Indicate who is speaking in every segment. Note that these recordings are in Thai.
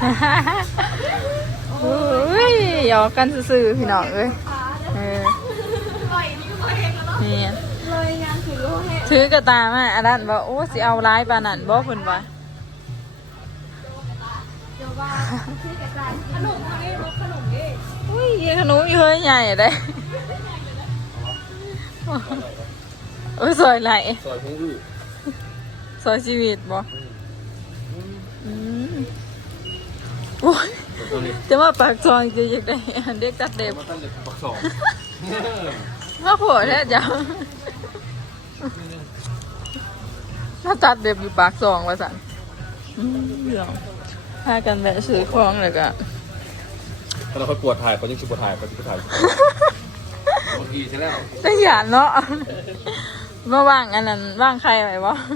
Speaker 1: โอ้ยหยอกกันซื่อๆพี่น้องเอ้ยนี่ถือกระตามาอันนั้นบอกโอ้สิเอาร้ายปานนั้นบอกเพิ่นว่าขนมดิอุ้ยขนมอยู่เฮ้ยใหญ่เลยโอ้ยสวยไหล
Speaker 2: ซอยพงอื้อ
Speaker 1: สวยชีวิตบ่โอ้ยจะมาปากซอยจะอยากได้เด็กตัดเด็บ
Speaker 2: มาตั้งแต่ปักสอง
Speaker 1: มาโผล่แท้จ้ะถ้าตัดเด็บอยู่ปากซองว่าสั่นเรื่องพากันแวะซื้อของเลยก็
Speaker 2: ถ้าเราค่อยปวดถ่ายเขายังชิบปวดถ่ายเขาชิบปวดถ่ายบางทีใช่แล้ว
Speaker 1: จะหยาดเนาะมาว่างอันนั้นว่างใครไหมวะ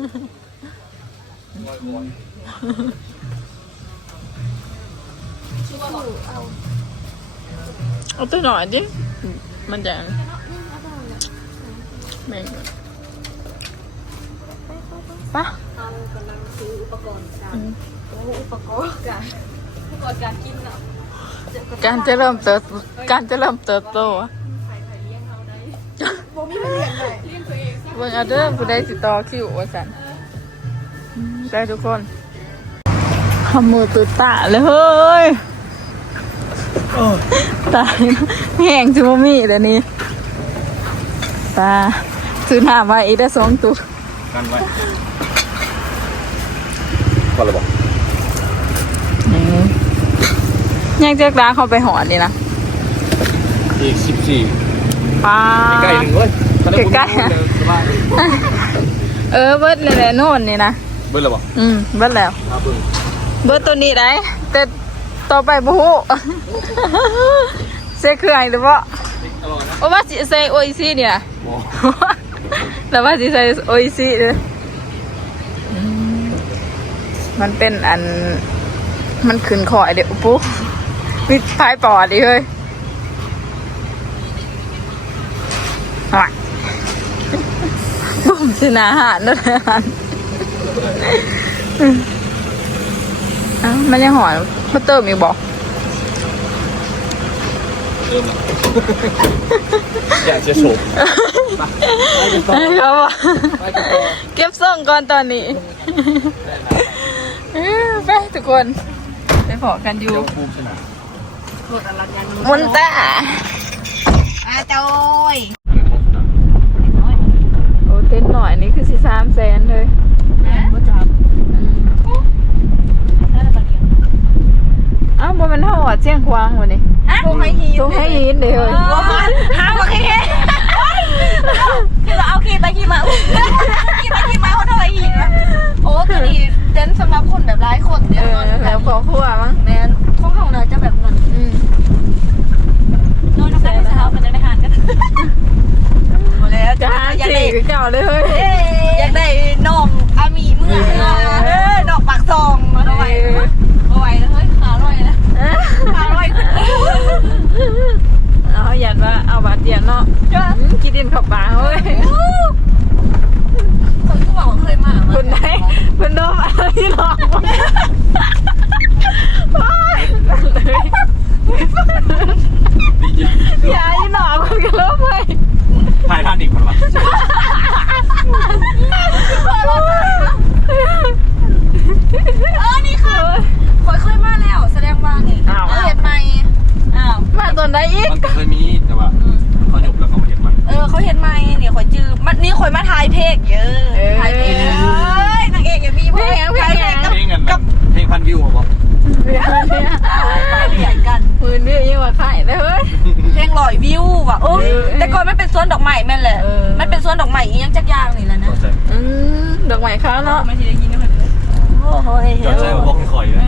Speaker 1: เอาตัวหน่อยดิมันจะแม่งปะ
Speaker 3: เรากำลังซื้ออุปกรณ์การกินเนาะ
Speaker 1: การจะเริ่มเติบโต
Speaker 3: บ่มีมันเลี้ยงเลยเลี้ยงตัวเอง
Speaker 1: เบิ่งเอาเด้อผู้ใดสิต่อคิวว่าซั่นได้ทุกคนขมือตื่นตาเลยเฮ้ยตายแห้งจิบ่มีเดี๋ยวนี้ตาซื้อน้ำมาอีกได้2ตุ๊ก
Speaker 2: กันไว้พอแล้วบอก
Speaker 1: ยังเจ๊กร้านเขาไปหอดนี่นะ
Speaker 2: อีก14
Speaker 1: ป้า
Speaker 2: ใกล้หนึ่งเว้ย
Speaker 1: ใกล้เบิร์ดเลยแหละโน่นนี่นะ
Speaker 2: เบิร์ดแล้วบอก
Speaker 1: เบิร์ดแล้วเบิร์ดตัวนี้ได้แต่ต่อไปบู๊เซ่คืออะไรหรือเปล่าโอ้ว่าสิใส่โออิซี่เนี่ยแล้วว่าสิใส่โออิซี่เลยมันเป็นอันมันขึ้นคอเดี๋ยวปุ๊บมีพายปอดดิเฮ้ยบุ่มสินะหานั่นแหละมันยังหอนมาเติมอีกบอก
Speaker 2: อยากจะโฉบ
Speaker 1: เขาบอกเก็บส่งก่อนตอนนี้ไปทุกคนไปพอกันอยู่มุนตา
Speaker 3: จอย
Speaker 1: โอ้เต้นหน่อยนี่คือสิ300,000เลยอ้าวบ่มันเท่าเจียงควางวันนี้
Speaker 3: ทุ่งให้
Speaker 1: หินเดี๋ยว
Speaker 3: ห้ามมาแค่คือเราเอาขี่ไปขี่มาเขาทำไมหินวะโอ้ตัวนี้เต้นสำหรับคนแบบหลายคน
Speaker 1: เนี่ยแล้วพอคั่วมั้ง
Speaker 3: แมนของเราจะแบบนั้นนอนกันเช้ามันจะได้หานกันหมดแล้ว
Speaker 1: จะหานสี่เก่าเลยเฮ้ย
Speaker 3: อยากได้นมอามีเมื่อดอกปากซองมาทำไมเอาไว้แล้วเฮ้ยขาลอยนะขาลอยขึ้น
Speaker 1: เอาหยัดว่าเอาบาดเจ็บเนาะกินดินขับปากเฮ้ย
Speaker 3: คนก็บอกว่าเคยมา
Speaker 1: คนไหนคนโดนอะไรที่หลอกอย่าอีหนอกมันก็ลบไป
Speaker 2: ถ่ายท่านอีกคนวะ
Speaker 3: นี่ค่ะเคยมาแล้วแสดงว่านี่เห็นไหม
Speaker 1: มาตอนไหนอีก
Speaker 2: มันเคยมีแต่ว่าเขาหยุดแล้วเขาเห็นมัน
Speaker 3: เขาเห็นไหมเนี่ยข่อยจื้อมันนี่ข่อยมาถ่ายเพลงเยอะถ่ายเพลงนางเอกอย่ามีเพลง
Speaker 2: กับเพลง1,000 วิวบอก
Speaker 3: เรียนกัน
Speaker 1: มือนี่ยังว่าไข่เลยเฮ้ย
Speaker 3: เพลง100 วิวว่ะแต่ก่อนมันเป็นสวนดอกไม้แม่นแหละมันเป็นสวนดอกไม้อีหยังจักอย่างนี่แหละนะ
Speaker 1: ดอกไม้เขาเนาะ
Speaker 3: ไม่ได้ยินเลยโอ้โห
Speaker 2: จอดใช่บอกคอยเลย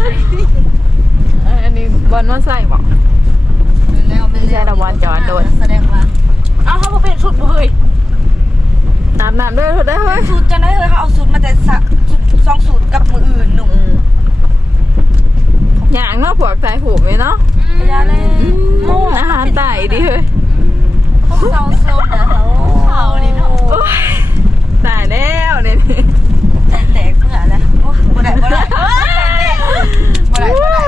Speaker 1: อันนี้บอลว่าใส่บอกไม่ใช่ดอกบอลจอดโดน
Speaker 3: แสดงว่าเอาเขาเป็นชุดเลย
Speaker 1: น้ำด้วยได้เฮ้ย
Speaker 3: ชุดจะได้เลยเขาเอาชุดมาแต่2 สูตรกับมืออื่นหนุ่ม
Speaker 1: อย่างเนาะพวกสายผูกไหมเนาะ
Speaker 3: ไม่ได้เลย
Speaker 1: อาหารไต่ดิเฮ้ย
Speaker 3: พวกเราโซนนะเขานี่เนาะ
Speaker 1: ตายแล้วเนี่ย
Speaker 3: แตกเมื่อแล้วบ่ได้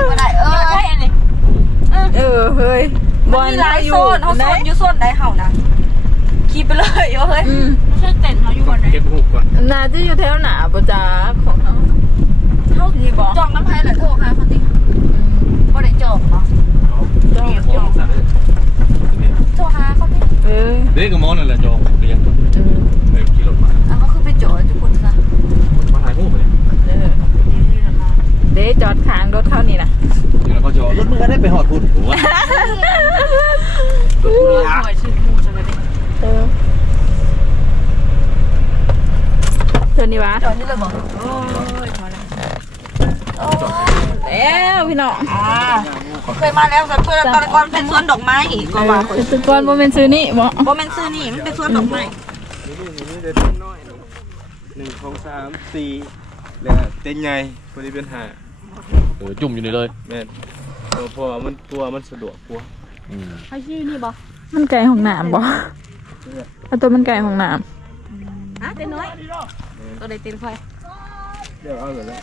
Speaker 3: มันมีหลายโซนเขาโซนอยู่โซนใดเห่านะขี่ไปเลยว่าเฮ้ยไม่ใช่เต็นเขาอยู่บนไหน
Speaker 2: เก็บหูก่อน
Speaker 1: น่าจะอยู่แถวหนาประจาของเขาเท่าที่บอก
Speaker 3: จองน้ำไผ่เหรอโทรค่ะคนติบ่ได้จองเนาะ
Speaker 2: จองสั่งเลย
Speaker 3: โทรหาเขาดิ
Speaker 2: เด็กกับมอนั่นแหละจองเรียงไปขี่รถมา
Speaker 3: แล้วเขาคือไปจอดทุกคนซะ
Speaker 2: มาถ่ายรูปเลย
Speaker 1: เด้จอดค้างรถเข้านี่นะ
Speaker 2: นี่เราก็จอรถมึงก็ได้ไปหอดพุ่นถูกไหมรถพุ่นยา
Speaker 1: เธอนี่วะ
Speaker 3: จอดนี่เลยบอก
Speaker 1: แล้วพี่น้อง
Speaker 3: เคยมาแล้วแต่เพื่อนตอนก่อนเป็นสวนดอกไม้ก็ว่า
Speaker 1: คือก่อนโมเมนต์ซื้อนี่บ่
Speaker 3: บ่แม่นซื้อนี่มันเป็นสวนดอกไม้
Speaker 2: นี่เด็ดน้อย1 2 3 4แล้วเต็นใหญ่พอดีเป็น5จุ่มอยู่นี่เลยแม่นเพราะว่ามันตัวมันสะดวกกว่า
Speaker 3: เขาชื่อนี่บ่
Speaker 1: มันไก่ของหนามบ่เอาตัวมันไก่ของหนาม
Speaker 3: เต็นน้อยตัวใดเต็นไฟ
Speaker 2: เดี๋ยวเอาเลย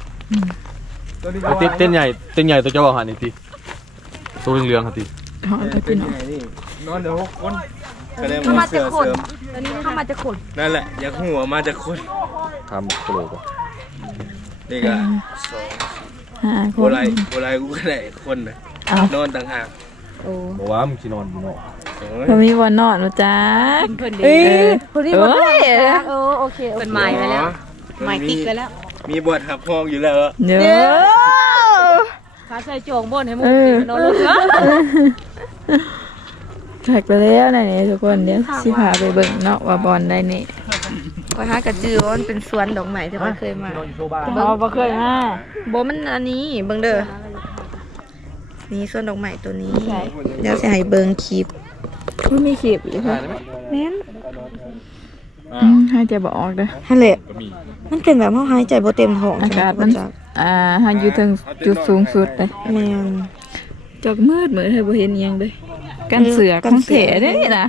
Speaker 2: เต้นใหญ่ตัวเจ้าอาหารนี่ทีตัวเหลืองๆครับที
Speaker 1: อ๋อตัวพี่น้อง
Speaker 2: นี่นอนเดี๋ยว6 คนก็ได้
Speaker 3: เข้ามา
Speaker 2: เสื
Speaker 3: จะ
Speaker 2: อ
Speaker 3: ขน
Speaker 2: เสริม
Speaker 3: ตัวนี้เข้ามาจะขน
Speaker 2: นั่นแหละอยากหัวมาจากคนทำโกรธนี่ก็
Speaker 1: 5 ค
Speaker 2: โบ
Speaker 1: น
Speaker 2: ราณกูก็ได้คนนะ
Speaker 1: เอา
Speaker 2: นอนต่างหาก
Speaker 1: โอ้
Speaker 2: บอกว่ามึงชินอนอยู่นอก
Speaker 1: เรามีวันนอนนะจ๊ะ
Speaker 3: เพิ่น
Speaker 1: เอ้
Speaker 3: ดี
Speaker 1: ย
Speaker 3: คนที่บ่ได้โอเคเป็นไม้ไปแล้วไม้ติ๊กไปแล้ว
Speaker 2: มีบทหักห้องอยู่แล้ว
Speaker 1: เดี๋ยว
Speaker 3: ฟ้าใส่โจงบนให้มึงนอนลงเถอะ
Speaker 1: แท็กไปแล้วนะนี่ทุกคนเดี๋ยวสิพาไปเบิ่งเนาะว่าบอลได้นี่
Speaker 3: ก็หากระจือว่ามันเป็นสวนดอกไม้ที่เขาเคยมา
Speaker 1: เราบ่เคยมา
Speaker 3: บ่มันอันนี้เบิ่งเด้อนี่สวนดอกไม้ตัวนี้เดี๋ยวสิให้เบิ่งคลิป
Speaker 1: คุณมีขีบอยู่ค่ะ
Speaker 3: แม่น
Speaker 1: ให้ใจบอกออกเด้อ
Speaker 3: ฮั่นแหละมันเป็นแบบเฮาหายใจบ่เต็มท้อง
Speaker 1: อากาศมันให้อยู่ถึงจุดสูงสุดเลย
Speaker 3: แม่น
Speaker 1: จอกมืดเหมือนให้บ่เห็นอิหยังเลยกันเสือของเถได้นี่นะ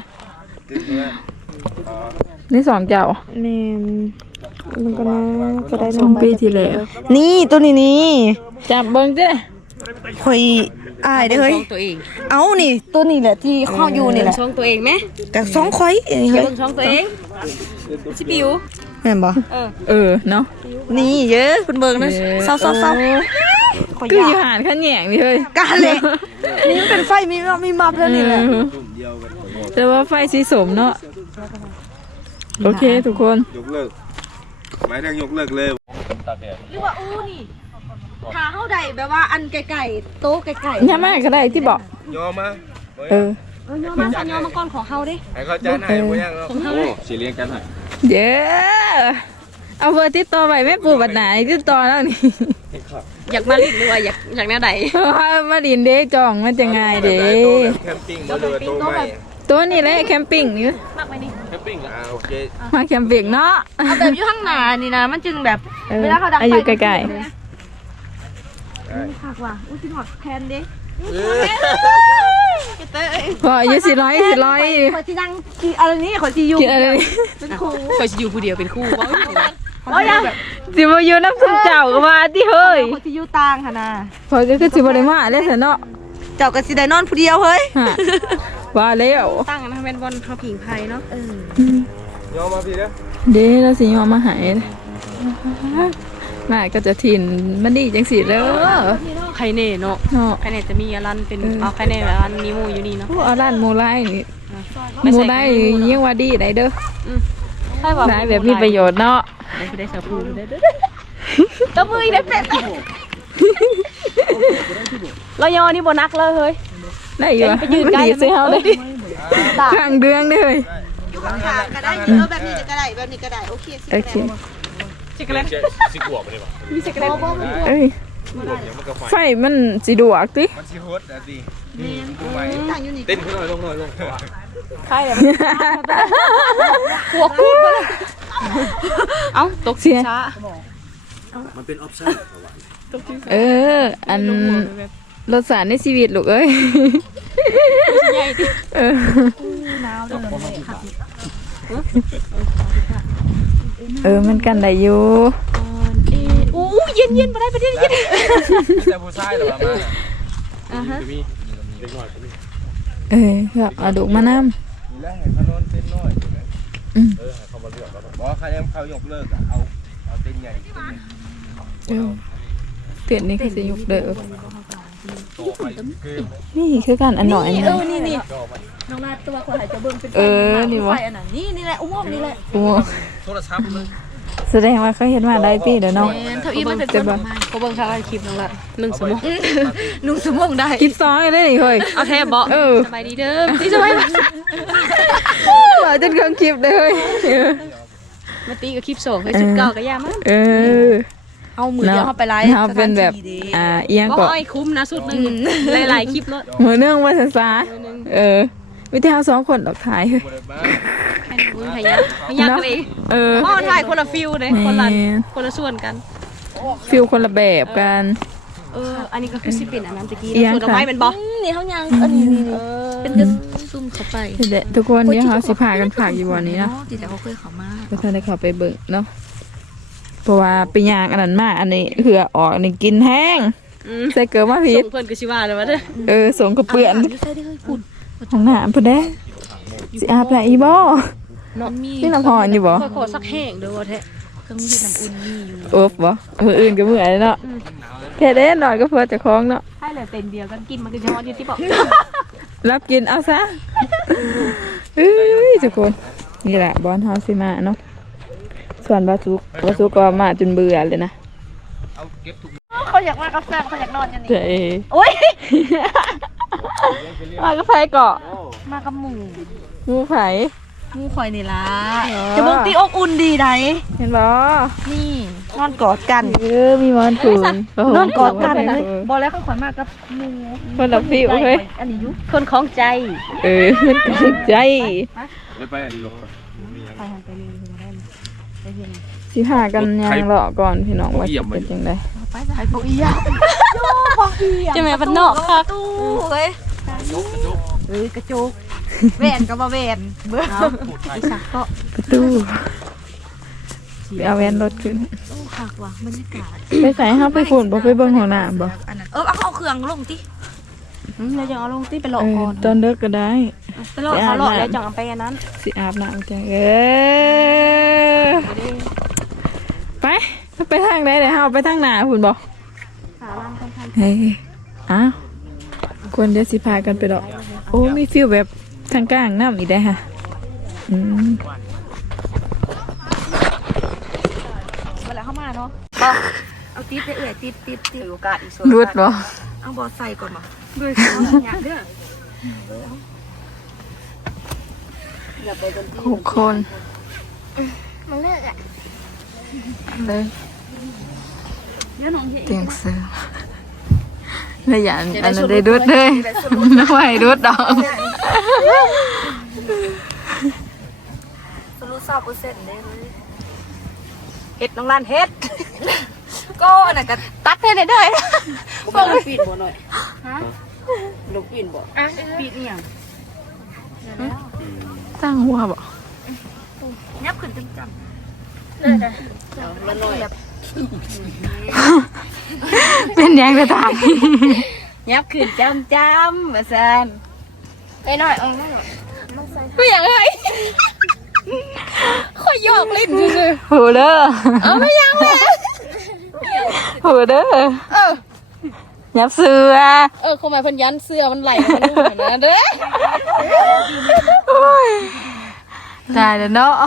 Speaker 1: นี่สองเจ้า
Speaker 3: แม่นมันก็น่าจะได้
Speaker 1: 2 ปีที่แล้ว
Speaker 3: นี่ตัวนี้นี่
Speaker 1: จับเบิ่งเด้อ
Speaker 3: ข่อยอายเด้อเฮ้ย
Speaker 4: ตัวเอง
Speaker 3: เอ้านี่ตัวนี้แหละที่เข้าอยู่นี่แหละ
Speaker 4: ช่องตัวเองไหม
Speaker 3: กับสองข่อยนี่เฮ้ย
Speaker 4: เบิ่งช่องตัวเองชิปิว
Speaker 3: แม่นบ่
Speaker 1: เนาะ
Speaker 3: นี่เยอะเพิ่นเบิ่งนะเศร้าๆๆข่อย
Speaker 1: คืออยู่
Speaker 3: ยาก
Speaker 1: หานขันแหยงนี่เฮ้ย
Speaker 3: กาเลยนี่มันเป็นไฟมีมับแล้วนี่แหละ
Speaker 1: แต่ว่าไฟสีสมเนาะโอเคทุกคน
Speaker 2: ยกเลิกหมายถึงยกเลิกเลยตาแดด
Speaker 3: หรือว่าอู้นี่ถ้าเฮาได้แบบว่าอันไก่ๆโต๊ะไก่
Speaker 1: ย่ามาก็ได้ที่บอก
Speaker 2: ยอมมา
Speaker 1: เออ
Speaker 3: ๆย่อมาสัญญามาก่อนของเฮาดิ
Speaker 2: ให้เขาจ้างให้บ่ยังเนาะโอ้สิเลี้ยงกันให้
Speaker 1: เดี๋ยวเอาเบอร์ติดต่อไปแม่ปู่บัดไหนติดต่อแล้วนี่
Speaker 4: อยากมาลิ้นหรือว่าอยากแนวใด
Speaker 1: เพราะว่ามาดินเด็กจองมันจะง่ายเด้
Speaker 2: แคมปิ้งบ่เลยโตใหม่
Speaker 1: ตัวนี้แหละแคมปิ้งนี่
Speaker 3: มากไปนี่
Speaker 2: แคมปิ้งโอเค
Speaker 1: มาแคมปิ้งเนาะ
Speaker 3: เอาแบบอยู่ข้างหน้านี่นะมันจึงแบบ
Speaker 1: เออ
Speaker 3: เวลาเขาดังไฟ
Speaker 1: อายุใกล้
Speaker 3: คักว่ะอู้สิหอดแทนดิ
Speaker 1: ๆพออายุ400
Speaker 3: ขอสิดังกี่อะไรนี่ขอสิอยู่
Speaker 1: กินอะไร
Speaker 3: เป็นครู
Speaker 4: เคยอยู่ผู้เดียวเป็นคู่บ่
Speaker 3: โอ้ยยัง
Speaker 1: สิบ่อยู่น้ำซุปเจ้าก็มาที่เฮ้ย
Speaker 3: ขอสิอยู่ต่างค่ะนะ
Speaker 1: พอก็คือสิบ่ได้มาเลยเนาะ
Speaker 3: เจ้าก็สิได้นอนผู้เดียวเฮ้ย
Speaker 1: ฮะว่าแล้ว
Speaker 4: ตั้งนะเป็นบอลเฮาผิงไพ่เนาะ
Speaker 2: ยอมมาพี่เด้อ
Speaker 1: เด้แล้วสิยอมมาหายน่าก็จะถิ่นมันดีจังสิเด้อ
Speaker 4: ใครเน่เนาะ
Speaker 1: เนาะ
Speaker 4: ใครเน่จะมีอลันเป็นเอาใครเน่อลันนิโมอยู่นี่เนาะ
Speaker 1: ผู้เอาร้านโมไลนี่โมไลยังว่าดีได้เด้อ
Speaker 4: ใช่ว่า
Speaker 1: ได้แบบมีประโยชน์เนาะ
Speaker 4: ได้สาวผู้ได้
Speaker 3: ตบมืออีกแล้วเสร็จ
Speaker 4: เรายอนี่บ่นักเลยเฮ้ย
Speaker 1: ได้อยู่มันดีสิเฮาได้ข้างเดืองได้เลย
Speaker 3: อยู่ข้างๆก็ได้แบบนี้ก็ได้แบบนี้ก็ได้โอเคสิ
Speaker 1: โอเค
Speaker 4: ชิคกเลต
Speaker 2: สิกวบไปได้ป่ะ
Speaker 4: มีชิคกเลต
Speaker 1: เอ้ยไฟมันสิดวกติ
Speaker 2: มันสิโฮดอ่ะดินี่กูใหม่
Speaker 3: ต่างอยู่นี่
Speaker 2: เต้นขึ้นหน่อยลงหน่อยลง
Speaker 4: ใครแบบหัวคูดบ่เลยเอ้าตกช้า
Speaker 2: มันเป็นออปชั่น
Speaker 1: อันรสชาติในชีวิตลูกเอ้ยเออมันกันได้อยู่
Speaker 4: อู้เย็นมาได้ประเดี๋ยวเย็น
Speaker 2: แต่ผู้ชายเหรอมาจะมีเด็กหน่อยก็มี
Speaker 1: ก็เอาดุมานำ
Speaker 2: นี่แหละให้เขานอนเต้นน้อยอยู่นะให้เขามาเลือกแล้วบอกใครเขายกเลิกเอาเต้นใหญ่เต้นใหญ่
Speaker 1: เตียนนี่คือสิยกเด้อ
Speaker 2: ต่อไปคือ
Speaker 1: นี่คือการอันหน่อยอันนี้
Speaker 3: นี่น้องนาตัวคนหายจะเบิ่งเป็น
Speaker 1: นี่วะ
Speaker 3: ไฟอันนั้นนี่แหละอ้วมนี่แหละ
Speaker 1: โอ้
Speaker 2: โทรศัพท์เลย
Speaker 1: แสดงว่าเขาเห็นมาได้ปีเด้อเนาะ
Speaker 3: เท่าอีมันเป็น
Speaker 1: จะบ่
Speaker 4: เขาเบิ่งค่ะคลิปน้องละ1 ชั่วโมง
Speaker 3: นุ่งสมองได้
Speaker 1: คิดซ้อยเลยนี่เฮ้ย
Speaker 4: เอาแท้บ่ สบายดีเด้อที่สบายบ่
Speaker 1: ว่าจนเครื่องคลิปเลยเฮ้ย
Speaker 4: มาตีกับคลิป2ให้สุดเก่าก็ย่ามา
Speaker 3: เอามือเดียวเข้าไปไลฟ์
Speaker 1: เฮาเป็นแบบเอียง
Speaker 4: บ่
Speaker 1: ก็
Speaker 4: อ้อยคุ้มนะสุดนึงหลายๆคลิปรถ
Speaker 1: มือเนื่องว่าซามีแต่เฮา2คนดอกถ่ายเฮ้ย
Speaker 2: บ่ได้บ้า
Speaker 4: ให้ยากเลยพ่อถ่ายคนละฟิลเลยคนละส่วนกัน
Speaker 1: ฟิลคนละแบบกัน
Speaker 4: อันนี้ก็คือสิเป็นอันนั้นตะกี้
Speaker 1: เอียง
Speaker 4: ส่วนดอกไม้เป็นบ่
Speaker 3: นี่เขายังอันนี้เป็นจะซุ่มเข้าไป
Speaker 1: เด็ดทุกคนเดี๋ยวเฮาสิพากันฝากอยู่วันนี้เนาะ
Speaker 3: ที่แต่เขาเคยเขามา
Speaker 1: ก็ท่านได้เข้าไปเบิ่งเนาะเพราะว่าไปย่างอันนั้นมาอันนี้เหือออกอันนี้กินแห้งใส่เกลือมาผิ
Speaker 4: ส่
Speaker 1: ด
Speaker 4: งเพิ่นก็สิว่าเลยว่าเด้อ
Speaker 1: ส่งกระเปื้อน
Speaker 3: อยู่ใส่ได้เฮ้ยคุณ
Speaker 1: ของน้ำเพิ่นเด้สิอาบไหนอีบ่
Speaker 3: มี
Speaker 1: นี่น้ำพรอยู่บ่
Speaker 4: ขอสักแห้งเด้อว่าแท้
Speaker 3: เครื่องมีน้ำอุ่นมีอยู่
Speaker 1: โอบบ่มื้ออื่นก็มื้ออะไรเนาะแค่เด้นอนก็เพื่อเจะคล้าของเนาะ
Speaker 4: ให้เหลือเต็นเดียวกันกินมันก็จะฮอดอยู่ที่บอก
Speaker 1: รับกินเอาซะเอ้ยทุกคนนี่แหละบอนเฮาสิมาเนาะส่วนบาสุกก็มาจนเบื่อเลยนะ
Speaker 2: เอาเก็บทุก
Speaker 3: เขาอยากมากับแฟนเขาอยากนอนอย่างนี้
Speaker 1: เจ้
Speaker 3: โอ้ย
Speaker 1: มาก็ไฟเกาะ
Speaker 3: มากับหมู
Speaker 1: หมูไผ
Speaker 3: หมูคอยนี่ล่ะจะเบิ่งตีอกอุ่นดีไหน
Speaker 1: เห็นบ่
Speaker 3: นี่นอนกอดกัน
Speaker 1: มีมอนถุน
Speaker 3: นอนกอดกันเลยบอกแล้วเขาขวัญมากับหมู
Speaker 1: คนละฟิวเฮ้ย
Speaker 3: อันนี้ยุ
Speaker 4: คนของใจ
Speaker 1: มันก็ถึกใจ
Speaker 2: ไปอันนี้ลง
Speaker 3: ไปหันไปนี่คือมาได้ได้เห็น
Speaker 1: สิพากันยางเลาะก่อนพี่น้องว่าจะเป็นจังได
Speaker 3: ไปไปพวกอีอ่ะโย่พวกอีอ่ะ
Speaker 4: จะแม่บ้านนอกค่ะ
Speaker 3: ตู้เฮ้ยกระจุกแหวนก็มาแหวนเบื่ออีสักก็
Speaker 1: ประตูไปเอาแวนรถขึ้น
Speaker 3: ตู้หักว่ะบรรยากาศ
Speaker 1: ไปใส่ห้าไปฝุ่นบ่ไปเบิ่งหัวหน้าบ่
Speaker 3: อันนั้นเอาเครื่องลงติแล้วยังเอาลงติไปหลอกก่อน
Speaker 1: ตอนเลิกก็ได้
Speaker 4: ไปหลอกเขาหลอกแล้วจังเอาไปอันนั้น
Speaker 1: สิอาบน้ำจังไปทางไหนเดี๋ยวเฮาไปทางหน้าฝุ่นบ่
Speaker 3: หาร้านกันทัน
Speaker 1: เฮ้ยอ้าวควรเดี๋ยวสิพากันไปดอกโอ้มีฟิลแบบทางกลางน้ำอีกได้ค่ะ
Speaker 3: เวลาเข้ามาเนาะเอาติ๊บไปติ๊บโอกาสอีกส่วน
Speaker 1: รุดบ่
Speaker 3: เอาบอใส่ก่อนมาด้วยเขาอยากเด้อ
Speaker 1: 6 คน
Speaker 3: มันเลิกอ่ะ
Speaker 1: เลยเตียงเสือแล้วอย่าอันนั้นได้รุดเลยไม่ไหวรุดดอก
Speaker 3: สรุป30%ได้เลย
Speaker 4: เฮ็ดน้องร้านเฮ็ด
Speaker 3: ก็อันนั้นก็ตัดให้ได้ด้วย
Speaker 4: บ่ลงปีนบ่หน่อยฮะลงปีนบ่ปีนอีหยัง
Speaker 1: ตั้งหัวบ่
Speaker 3: ยับขึ้นจังจัง
Speaker 4: มันหน่อย
Speaker 1: เป็นยังจะตาย
Speaker 4: ยับขึ้นจำว่าซั่น
Speaker 3: ไปหน่อยเอาหน่อย
Speaker 4: บ่อยากเอ้ยข่อยหยอกเล่นซื่อ
Speaker 1: หูเด้อเอาไม่ยังเลยหูเด้อยับเสือ
Speaker 4: เข้ามาเพิ่นยันเสื้อมันไหลมันนู่นนะเด้อ
Speaker 1: ตายแล้วเนาะ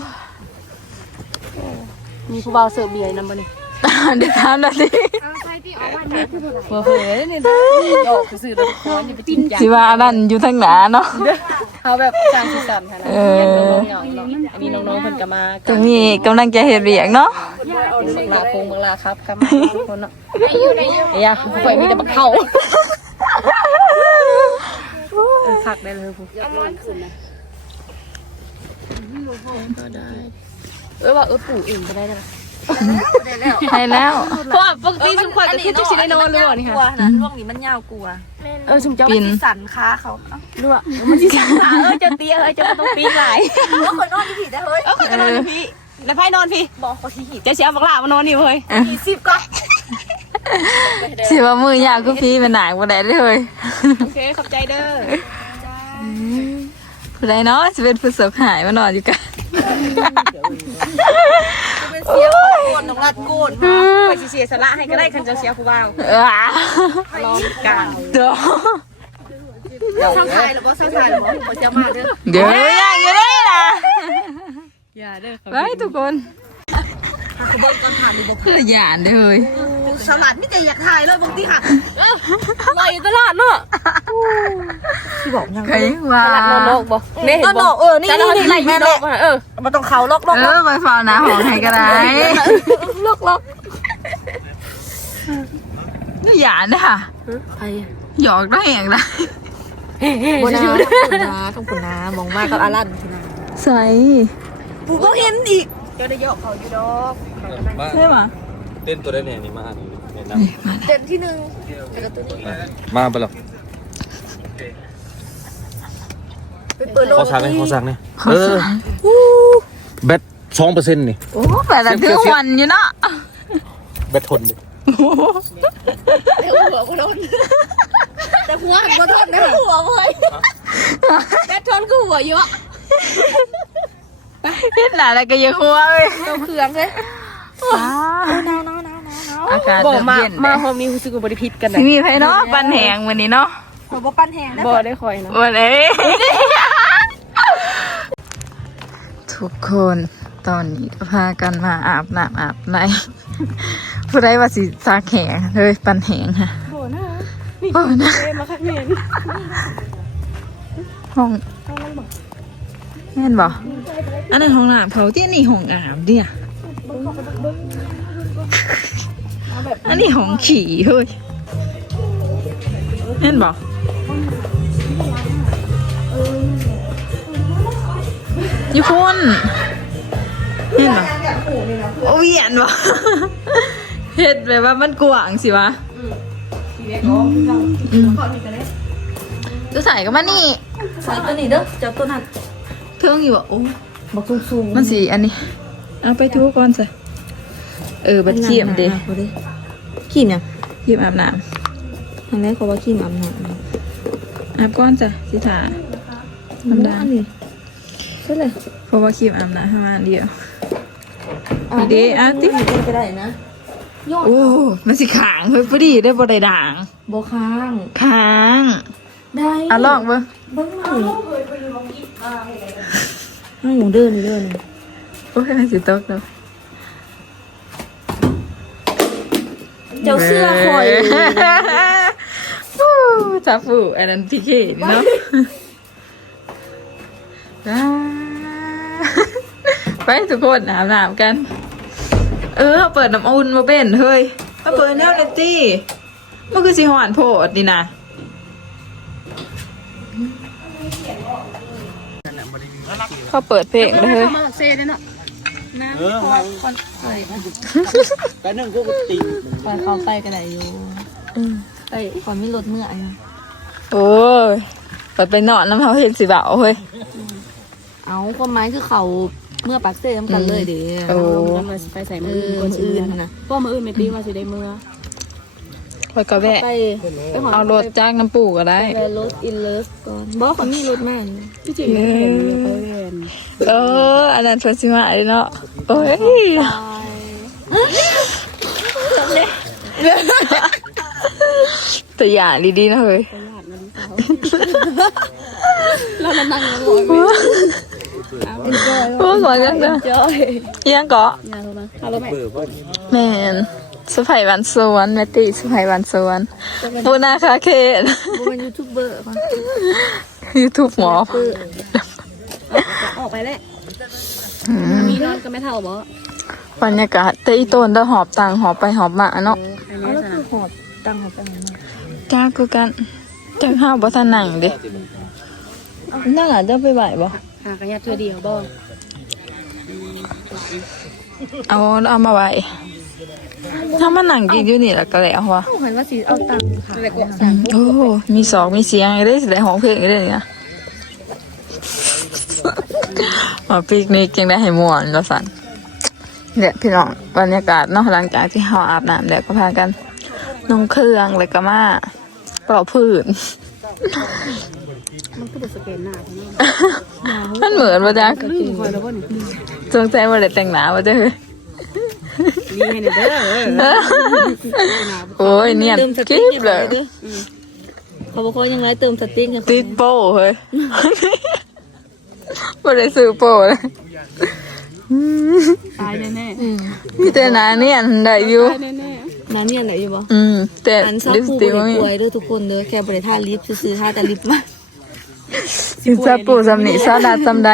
Speaker 4: มีผู้บ่าวเสิร์ฟเบียร์นำบ่นี่
Speaker 1: เดี๋ยวทำนาที
Speaker 4: บ่เผยนี่หยอกซื่อๆแล้วขออย่าไปจริงจัง
Speaker 1: สิว่านั่นอยู่ทางหนาเนาะ
Speaker 4: เขาแบบสร้างสีสันค่ะนะอันนี้น้องๆเพิ่นก็มา
Speaker 1: ตรงนี้กำลังจะเห็นเบียงเนาะ
Speaker 4: ลาคงเมืองลาครับกำมาคนเนาะอย่าข่อยมีแต่บักเข้าคักได้เลยผู้ก็ได้ว่าปู่เองก็ได้นะ
Speaker 1: ให้แล้ว
Speaker 4: เพราะปกติสุขวัญก็คือจะสิได้นอนเลยนี่ค่ะ
Speaker 3: กลัวนะช่วงนี้มันยาวกลัว
Speaker 4: ชุมเจ้า
Speaker 1: ปิน
Speaker 3: สั่นขาเขา
Speaker 4: ด้วยมันสิขาจะเตี้ยจะต้องปีนหลาย
Speaker 3: เขาเคยนอนที่ผิดได้เฮ้ย
Speaker 4: ก็นอนพี่แล้วไพ่นอนพี่
Speaker 3: บอกเขาที่ผิด
Speaker 4: จะเสียบักหลามานอนนี่เว้ย
Speaker 3: 40ก็
Speaker 1: สิว่ามือยาวก็พี่เป็นหนังบ่ได้เลย
Speaker 4: โอเคขอบใจเด้อ
Speaker 1: ผู้ใดเนาะจะเป็นผู้เสกหายมานอนอยู่กัน
Speaker 3: เป็นเสียโกนน้องรัดโกนไปเสียสละให้ก็ได้คันจะเสียผู้บ่าวลองกัน
Speaker 1: เดี๋ยว
Speaker 3: เศร้าไทยหรือว่าเศร้าไทยหรือว่าเขาจะมาเด้อ
Speaker 1: เดี๋ยวอยู่ได้ล่ะ
Speaker 4: อย่าเด้อ
Speaker 1: ไปทุกคนเพื่อหยาดเลย
Speaker 3: สลัดไม่แต่อยากถ่ายเลยบางทีค่ะลอยตลอดเนาะที่บอกยัง
Speaker 1: ใครว่า
Speaker 4: ตลาดนอนนกบ่แม่เห็นบ่
Speaker 3: นี่แม่เล็กมันต้องเขาล็อก
Speaker 1: ไปเฝ้าหน้าห้องใครก็ได้
Speaker 3: ล็อก
Speaker 1: นี่หยาดนะค่ะ
Speaker 3: ใคร
Speaker 1: หยอกได้อย่างไร
Speaker 3: บนาต้องคุณน้ามองมากกับอารันคุณน้า
Speaker 1: ใส่
Speaker 3: กูก็เห็นอีกเจ้าได้ยกเขาอยู่ดอก
Speaker 1: ใช่ไหม
Speaker 2: เต้นตัวได้เนี่ยนี่มาอันนี้เนี่ยนะ
Speaker 3: เต็มที่หนึ่งแล้วก็ตัวนี้
Speaker 2: มาไปหรอ
Speaker 3: ไปเปิดโล
Speaker 2: ขอสั่งเลยขอสั่งเนี่ย
Speaker 1: ขอสั่ง
Speaker 2: แบต2%นี่
Speaker 1: โอ้แต่ละถือวันอยู่เนาะ
Speaker 2: แบตทนดิ
Speaker 3: แต่หัวกูโดนแต่หัวหันมาทนนะหัวเลยแบททนก็หัวเยอะ
Speaker 1: เห็นหนาแล้วก็ยังหัวเลย
Speaker 3: เราเครื่องเลยหนาว
Speaker 1: อากาศ
Speaker 4: บอก
Speaker 1: เริ่ม
Speaker 4: มา
Speaker 1: เย็น
Speaker 4: มาโฮมนี้รู้สึกว่าบ่ได้ผิดกัน
Speaker 1: สิ
Speaker 4: นะ
Speaker 1: มีไผเนาะปันแหงวันนี้เนาะ
Speaker 3: หัวปั้นแห้งได้
Speaker 4: บ่ได้คอยนะ
Speaker 1: วันนี้ทุกคนตอนนี้ก็พากันมาอาบน้ำอาบในผู้ใดว่าสิซาแขงเลยปันแหงค่ะ
Speaker 4: โบ่นะนี่
Speaker 1: โอ้นะ
Speaker 4: เอ้มาคักแม่น
Speaker 1: ห้องแม่นบ่อันนั้นห้องน้ำเขาที่นี่ห้องอาบเนี่ยอันนี้ห้องขี่เฮ้ยแม่นบ่อยู่คนเห็นบ่โอ้ยเห็นบ่เห็ดแบบว่ามันกว้างสิวะจะใส่กับมันนี่
Speaker 3: ใส่ตัวนี้เด้อเจ้าตัวนั้น
Speaker 1: เทิงอยู่บ่โอ้
Speaker 3: บอกสูง
Speaker 1: มันสีอันนี้ เอาไปทุกก่อนสิบัดเขียมเด้
Speaker 3: ขี้เนี่ย
Speaker 1: เขียมอาบน้
Speaker 3: ทางแรกเขาว่าขี้น้ำหนัก
Speaker 1: ำอาบก่อนจ้ะสิถาน้ำดาน
Speaker 3: นี่ใช่เลย
Speaker 1: เพราะว่าเขียมอาบน้ำประมาณเดียวนี่เด้อ่ะติ๊ก
Speaker 3: ก็ได้นะยอด
Speaker 1: โอ้มันสิขางเฮ้ยพอดีได้บ่ได้ด่าง
Speaker 3: โบค้าง
Speaker 1: ค้าง
Speaker 3: ได้
Speaker 1: อ่ะลองเบิ่ง
Speaker 3: เบิ้งหน่อยให้หนูเดิน
Speaker 1: โอ้ยมันสิตกแล้ว
Speaker 3: เจ้าเสื้อคอย
Speaker 1: ฟูจับฟูอันนั้นพี่เคนี่เนาะไปทุกคนอาบน้ำกันเปิดน้ำอุ่นมาเป็นเฮ้ยมาเปิดแนวเนตตี้มันคือสิหอนโพดนี่นะเขาเปิดเพลงเลยเฮ้ย
Speaker 4: มาเซ่เด้อเนาะ
Speaker 2: แต่นึงกูก็ติง
Speaker 3: คอยเขาไปก็ได้อยู่ไปคอยไม่ลดเมื่อย
Speaker 1: โอ้ยเปิดไปนอนน้ำเขาเห็นสิเบาเฮ้ย
Speaker 3: เอาความหมายคือเขาเมื่อปักเซ่มกันเลยเด้อ
Speaker 1: โอ้
Speaker 4: กำลังไปใส่มือก่อนสิ
Speaker 3: อื่น
Speaker 4: นะ
Speaker 3: นะ
Speaker 4: ก็มื้ออื่นไม่ตีว่าสิได้มื้อ
Speaker 1: คอยกระแวะ
Speaker 3: ไป
Speaker 1: เอารถจ้างน้ำปูก็ได้
Speaker 3: ไปรถอินเลิฟก่อนบอกคนนี้รถแม่น
Speaker 4: พี่จิ๋วเห็นไปแว่น
Speaker 1: อันนั้นเพิ่นสิมาเลยเนาะโอ้ยแต่อย่างดีๆนะเฮ้ย
Speaker 4: เรานั่งๆงง
Speaker 1: โอ้ยก่อนยังเด้อ
Speaker 3: จอย
Speaker 1: ยังเกาะ
Speaker 4: ๆงานเรามาฮัลโหลแม่
Speaker 1: แม่นสะไผวันสวนแมตติสะไผวันสวนปูนาคาเคน
Speaker 3: บูเป็นยูทูบเบอร์ค่ะ
Speaker 1: YouTube หมอ
Speaker 3: ออกไปแล้ว
Speaker 4: มีนอนก็ไม่เท่าบ่
Speaker 1: บรรยากาศแต่อีต้นเด้อหอบตังหอบไปหอบมาเนาะ
Speaker 3: เอาแล้วคือหอบตังหอบตังมา
Speaker 1: จ้ากูกันจังห้าวบ่ทันนั่งเด้นั่งอาจจะไปไหวบ่
Speaker 4: หากันยาเธอเดียวบ่
Speaker 1: เอามาไว้ถ้ามันนั่งกินอยู่นี่แล้วก็แล้ววะ
Speaker 3: เขาเห็นว่าสีเอาตังค่ะ
Speaker 4: แต่ก็สั่ง
Speaker 1: โอ้มีสองมีเสียงได้สิได้ห้องเพลงได้เนี่ยมาปิกนิกยังได้ให้ม่วนก็สั่นเนี่ยพี่น้องบรรยากาศเนาะหลังจากที่เราอาบน้ำแล้วก็พากันนุ่งเครื่องเลยก็มาเป่าพื้น
Speaker 4: มันก็บ่สแกนหน้าเขาเนาะ
Speaker 1: มันเหมือนบ่จ๊ะ
Speaker 4: ลืมคอยแล้วบ่นี่
Speaker 1: สงสัยว่าได้แต่งหน้าบ่จ๊ะเฮ้ย
Speaker 4: นี่ให้เด้อ
Speaker 1: โอ้ยเนี่ยคลิปเลย
Speaker 3: เขาบอกว่ายังไงเติมสติ๊กให้
Speaker 1: ติดโป้เฮ้ยบ่ได้ซื้อโป้เลย
Speaker 4: ตายแน่
Speaker 1: มีแต่หน้าเนี่ยได้อยู่
Speaker 4: ๆตายแน่
Speaker 3: น้ำเนี่ยไหนอยู่บ่
Speaker 1: แต่
Speaker 3: อันซับ
Speaker 1: ลิปส
Speaker 3: ปู
Speaker 1: ติก
Speaker 3: บ
Speaker 1: บ่
Speaker 3: ริ
Speaker 1: มี
Speaker 3: กวยเด้อทุกคนเด้อแค่บริท่าลิปซื้อท่าแต่ลิปมา
Speaker 1: สิซาปูสำนิซาดาสำใด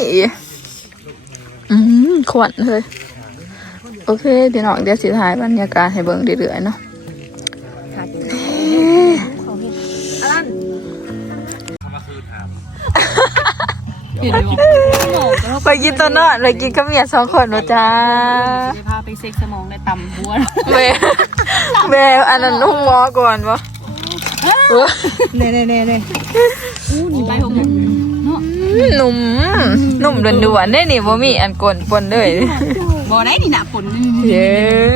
Speaker 1: ขวัญเฮ้ยโอเคพี่น้องเดี๋ยวสิถ่ายบรรยากาศให้เบิ่งเรื่อยๆเนาะ
Speaker 4: ๆเห็นบ่
Speaker 1: ไปกินตัวนอนไปกินกับเมีย2 คนนะจ้า
Speaker 4: จะพาไปเซ็กสมองได้ต่ำหัว
Speaker 1: แม่อันนั้นนุ่มหมอก่อนบ่
Speaker 3: เน่
Speaker 4: อู้นี่ไปของเนาะ
Speaker 1: หนุ่มด่วนๆได้นี่บ่มีอันกลนปนเลย
Speaker 4: บ่ได้นี่น่ะผล
Speaker 1: เย้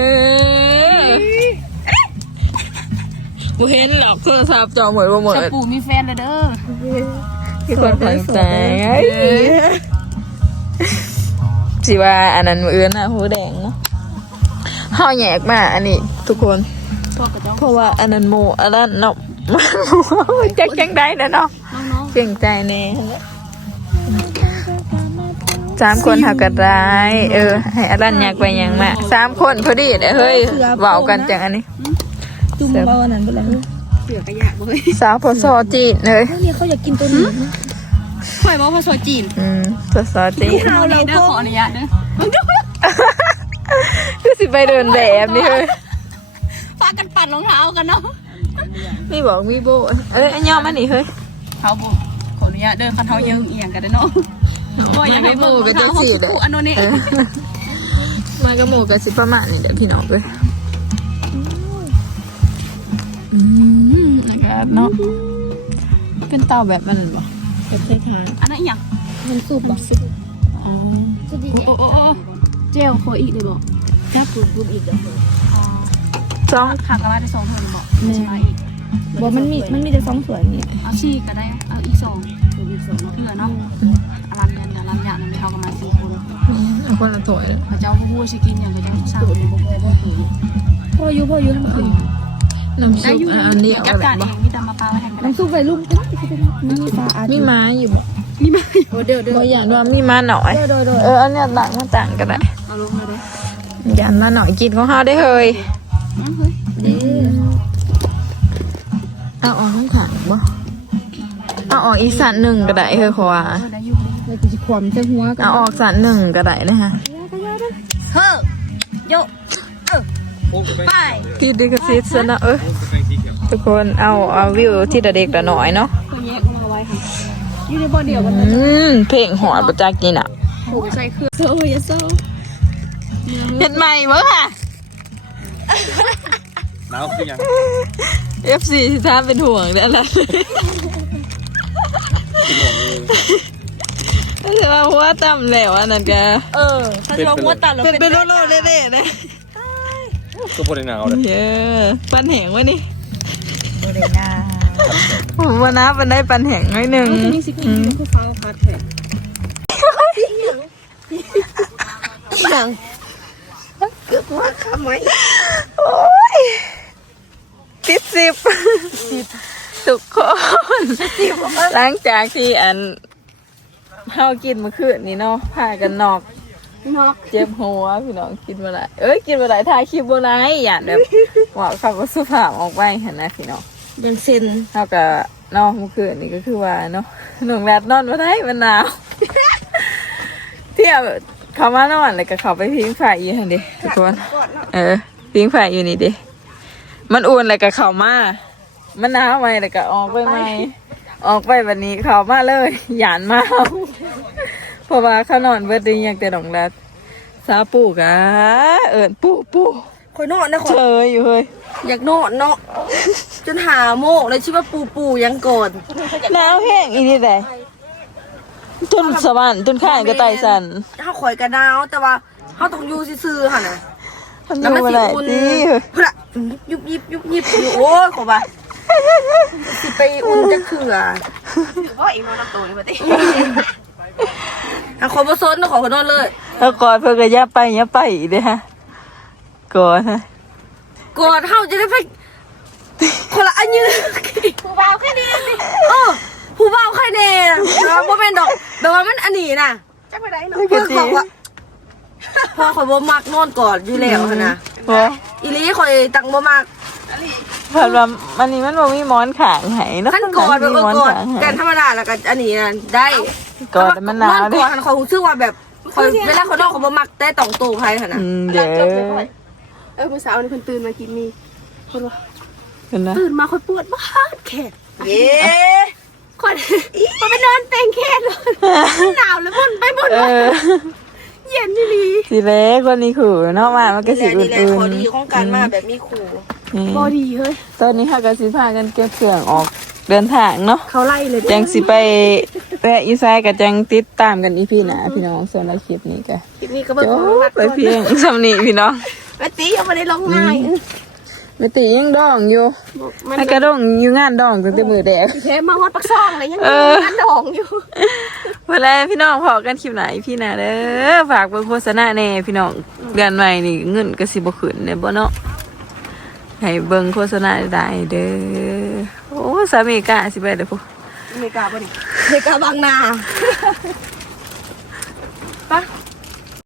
Speaker 1: บ่เห็นหรอกโทรศัพท์จอเหมือนบ่เหมือน
Speaker 4: ชาปูมีแฟนแล้วเด้อ
Speaker 1: ที่คนฝังใจสิว่าอันนั้นมืออื่นน่ะหูแดงเนาะเฮาแยกมาอันนี้ทุกคน
Speaker 4: พวกกระจ้อง
Speaker 1: เพราะว่าอันนั้นหมูอันนั้นเนาะจังได้นะเนาะ
Speaker 4: น้อง
Speaker 1: เก่งใจแน่3 คนหากันได้ให้อันนั้นอยากไปหยังมา3 คนพอดีเฮ้ยเว้ากันจังอันนี้
Speaker 3: จุ่มเบาอันนั้นไปแล้ว
Speaker 4: ๆเสือกระยะบ่เฮ้ย
Speaker 1: สาวพอซอจีนเลย
Speaker 3: เนี่ยเขาอยากกินตัวนี้
Speaker 4: ข่อยบ่ภาษาจีน
Speaker 1: พอซอจีน
Speaker 4: เอาเลยเด้อขออนุญาตเด้อ
Speaker 1: คือสิไปเดินแบบนี่เฮ้ย
Speaker 4: พากันปั่นรองเท้ากันเนาะ
Speaker 1: มีบอกมีโบอันยอมมันนี่เฮ้ย
Speaker 4: เขาบ่ขออนุญาตเด้อคันเฮาเยิงเอียงกันเด้อเนาะบ่อยากให้เบิ่งรองเท้าเฮาคู่อันโนนี่
Speaker 1: มากับหมูกับสิประมาณนี่เดี๋ยวพี่น้องเลยนะครับเนาะเป็นเตาแบบมันบ่แบบใช้ทาน
Speaker 4: อันนั้นอีหยัง
Speaker 3: มันสุกบ่
Speaker 4: อ๋อโอ้เจลขออีกได้บ่
Speaker 3: ถ้าปูอีกอ่ะ
Speaker 1: สอง
Speaker 4: หักกันมาได้2เท่านี้บ่ใช่อีก
Speaker 3: บ่มันมีแต่2ส่วนนี่
Speaker 4: เอาชีก็ได้เอาอีก2เพื่อเนาะอลันยันอลันยันมันเฮากันมา4คน
Speaker 1: เอาคนละถ้วยเลย
Speaker 4: พระเจ้าผู้สิกินอย่างพระเจ้าสร้าง
Speaker 3: พ่ออยู่ให้มันกิน
Speaker 1: น้ำซุปอันเดียว
Speaker 4: จั
Speaker 1: อะ
Speaker 4: ด
Speaker 1: ไร
Speaker 4: การเอ
Speaker 1: บ่
Speaker 4: งมีตามมาปลาไว้ให้กัน
Speaker 3: น้ำซุปไปลุ่มมันมีปลาอา
Speaker 1: มีม้าอยู่บ่
Speaker 4: มีไหม
Speaker 3: เด้อ
Speaker 1: บ่อย่างว่ามีม้าหน่อย อันเนี้ยต่างมาต่างกันได้
Speaker 4: เอาลงเลยเด้อ
Speaker 1: ยันมาหน่อยกินของเฮาได้เฮ้ย
Speaker 4: เฮ้ย
Speaker 1: เอาออกทั้งถังบ่เอาออกอีกสันหนึ่งก็ได้เฮ้ยขวา
Speaker 4: ได้อยู่
Speaker 3: แล้วก็สิความใส่หัวกั
Speaker 1: เอาออกสันหนึ่งก็ได้นะฮะ
Speaker 3: เฮ้อโยไป
Speaker 1: พี่ดิกซิสซะนะทุกคนเอาวิวที่เด็กๆหน่อยเนาะ
Speaker 4: เขาแยกมาไว้ค่ะอยู่ในบ่อเดียวกัน
Speaker 1: เพลงหอดประจักษ์นี่น่ะ
Speaker 4: ผมใส่เครื่องโซ่ยาโซ่
Speaker 1: เฮ็ดใหม่เบิ่งค่ะ
Speaker 2: หนาวคือยัง
Speaker 1: FC สิถามเป็นห่วงเด้ออะไรแต่ว่าหัวต่ำแล้วอันนั้นก็
Speaker 3: ถ้าจะหัวตัดแล้ว
Speaker 1: เป็นโลๆเละๆเด้
Speaker 2: ก็พอได้หนาวเลย
Speaker 1: เย้ปันแหงไว้นี่
Speaker 3: บ่ได้นา
Speaker 1: ผมว่าน้าปันได้ปันแหงไว้หนึ่ง
Speaker 4: นี่สิกินคือฟ้าคัดแท้
Speaker 3: อย่างเกือบว่าคำไว้
Speaker 1: โอ้ยติด10ทุกคนหลังจากที่เฮากินเมื่อคืนนี่เนาะพากันนอกเจ็บหัวพี่น้องกินบ่ได้กินบ่ได้ถ่ายคลิปบ่ได้ย่านแบบว่าเขาก็สุภาพออกไปหั่นนะพี่น้อง
Speaker 3: ยังเซ็น
Speaker 1: เฮาก็เนาะเมื่อคืนนี่ก็คือว่าเนาะหนุ่มแรดนอนบ่ได้มันหนาวเที่ยวเขามานอนแล้วก็เขาไปพิงไฟอยู่หั่นดิทุกคนพิงไฟอยู่นี่ดิมันอุ่นแล้วก็เข้ามามันหนาวไหมแล้วก็ออกไปไหมออกไปวันนี้เข้ามาเลยหยานมาเพราะว่าเขานอนเบิดดีอย่างแต่ดองแรดซาปูกะปู
Speaker 3: คอยนอนนะค
Speaker 1: เช
Speaker 3: อย
Speaker 1: ยอยู่เฮ้ย
Speaker 3: อยากนอนเนาะจนหาโมกเลยชื่อว่าปูยังโกรธ
Speaker 1: หนาวแห้งอีนี่แหละจนสวรรค์จนข้างก็ไตสั่น
Speaker 3: ถ้าข่อยกระดาวแต่ว่าเขาต้องอยู่ซื่อๆค่ะนะ
Speaker 1: ทำดูมาได้ดิ
Speaker 3: พุ่นละยุบยิบอยู่โอ้ยขอบ่าสิไปอุ่นจะเขื่อเพราะอีกนอนน้ำโตนี่มาดิถ้าคนมาซนต้องขอคนนอนเลย
Speaker 1: แล้วก่อนเพื่อนก็ย่าไปอีกเด้อฮะก่อนฮะ
Speaker 3: ก่อนเฮาจะได้ไปคนละอันยืนผู้บ่าวแค่นี้ผู้บ่าวแค่นี้แล้วบ่เป็นดอกแบบว่ามันอันนี้น่ะจักไปได้เนาะเพื่อนบอกว่าพอข่อยบ่มักนอนก่อนอยู่แล้วนะ
Speaker 1: เพราะ
Speaker 3: อีลีข่อยตังบ่มัก
Speaker 1: ผ่านมามันนี่มันบ่มีหมอนขางไหเนาะ
Speaker 3: ขั้นก่อนแบบ
Speaker 1: มีหมอน
Speaker 3: ก่อน
Speaker 1: ขางไห
Speaker 3: กันธรรมดาแล้วก็อันนี้น่ะได้
Speaker 1: ก่อนแต่มันหนาว
Speaker 3: น
Speaker 1: ดิ
Speaker 3: ก่อนข่อยรู้สึกว่าแบบข่อยเวลาข่อยนอนข่อยบ่มักแต่ต้องโตใครหั่นน่ะ
Speaker 1: เดี๋ยว
Speaker 4: มื้อเช้านี่เพิ่นตื่นมากินนี่เพิ่นว่า
Speaker 1: เป็นนะ
Speaker 4: ตื่นมาค่อยปวดบ้านแขน
Speaker 3: เย้
Speaker 4: ค่อยไปนอนเต็งแขนเลยหนาวแล้วมันไปหมด
Speaker 1: เอ
Speaker 4: เลย
Speaker 1: อ
Speaker 4: เย็นนี่ลี
Speaker 1: สิเล็กคนนี้ขู่เนาะมามันก็สิ
Speaker 3: นี่
Speaker 1: อุ่
Speaker 3: แหละ
Speaker 1: น
Speaker 3: ข้อดีของการมาแบบมีครู
Speaker 1: ๆนี่
Speaker 4: บ่ดีเฮ้ย
Speaker 1: ตอนนี้ค่ะก็สิพากันเก็บเครื่องออกเดินทางเนาะ
Speaker 4: เขาไล่เลย
Speaker 1: จังสิไปและอีไซกับจังติดตามกันอีพี่หนาพี่น้องส่วนในคลิปนี้ก็
Speaker 3: คลิปนี้ก็เบิ่ง
Speaker 1: จ
Speaker 3: ของ
Speaker 1: บ
Speaker 3: รัก
Speaker 1: ไปเพียงสำนีพี่น้อง
Speaker 3: แม่ตียังไม่ได้ลงง่าย
Speaker 1: ไม่ตียังดองอยู่
Speaker 4: มัน
Speaker 1: ไอ้กระดองอยู่งานดองตั้งแต่มือแดก
Speaker 4: แท้มาฮอดปักซ่องเลยยังงานดองอยู่
Speaker 1: เวลาพี่น้องพอกันคลิปไหนพี่หนาเด้อฝากเบิ่งโฆษณาแน่พี่น้องเดือนใหม่นี่เงินก็สิบ่ขึ้นเนี่ยบ่เนาะให้เบิ่งโฆษณาได้เด้อโอ้สามีกล้าสิไปเด้อพุ
Speaker 3: เมกาป่ะนี่เมกาบางนา